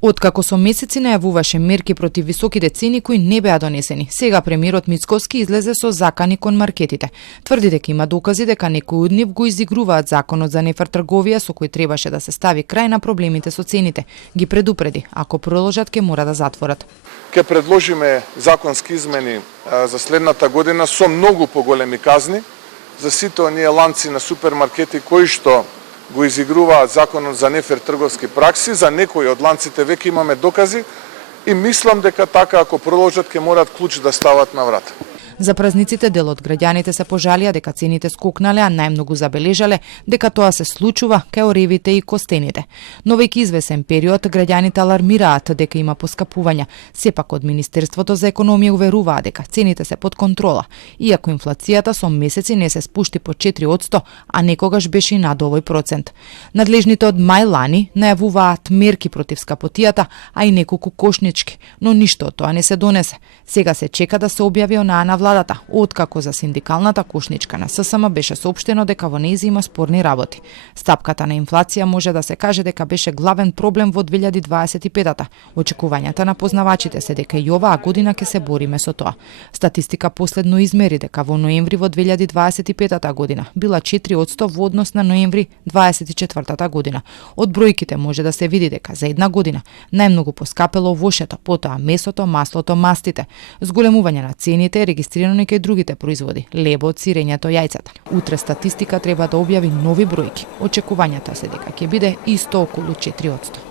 Откако со месеци најавуваше мерки против високите цени кои не беа донесени, сега премиерот Мицкоски излезе со закани кон маркетите. Тврди дека има докази дека некои од нив го изигруваат законот за нефер трговија со кој требаше да се стави крај на проблемите со цените. Ги предупреди, ако продолжат ќе мора да затворат. Ќе предложиме законски измени за следната година со многу поголеми казни за сите оние ланци на супермаркети кои што го изигруваат законот за нефер трговски пракси. За некои од ланците веќе имаме докази и мислам дека така ако продолжат ќе морат клуч да стават на врата. За празниците дел од граѓаните се пожалија дека цените скокнале, а најмногу забележале дека тоа се случува кај оревите и костените. Но веќе извесен период граѓаните алармираат дека има поскапувања. Сепак од Министерството за економија уверуваа дека цените се под контрола, иако инфлацијата со месеци не се спушти по 4%, а некогаш беше и над овој процент. Надлежните од мај лани најавуваат мерки против скапотијата, а и неколку кошнички, но ништо од тоа не се донесе. Сега се чека да се објави онаа на владата, откако за синдикалната кошничка на ССМ беше соопштено дека во нејзи има спорни работи. Стапката на инфлација може да се каже дека беше главен проблем во 2025-та. Очекувањата на познавачите се дека и оваа година ќе се бориме со тоа. Статистика последно измери дека во ноември во 2025 година била 4% во однос на ноември 24 година. Од бројките може да се види дека за една година најмногу поскапело вошето, потоа месото, маслото, мастите. Зголемување на цените е регистрирано и кај другите производи, лебот, сирењето, јајцата. Утре статистика треба да објави нови бројки. Очекувањата се дека ќе биде исто околу 4%.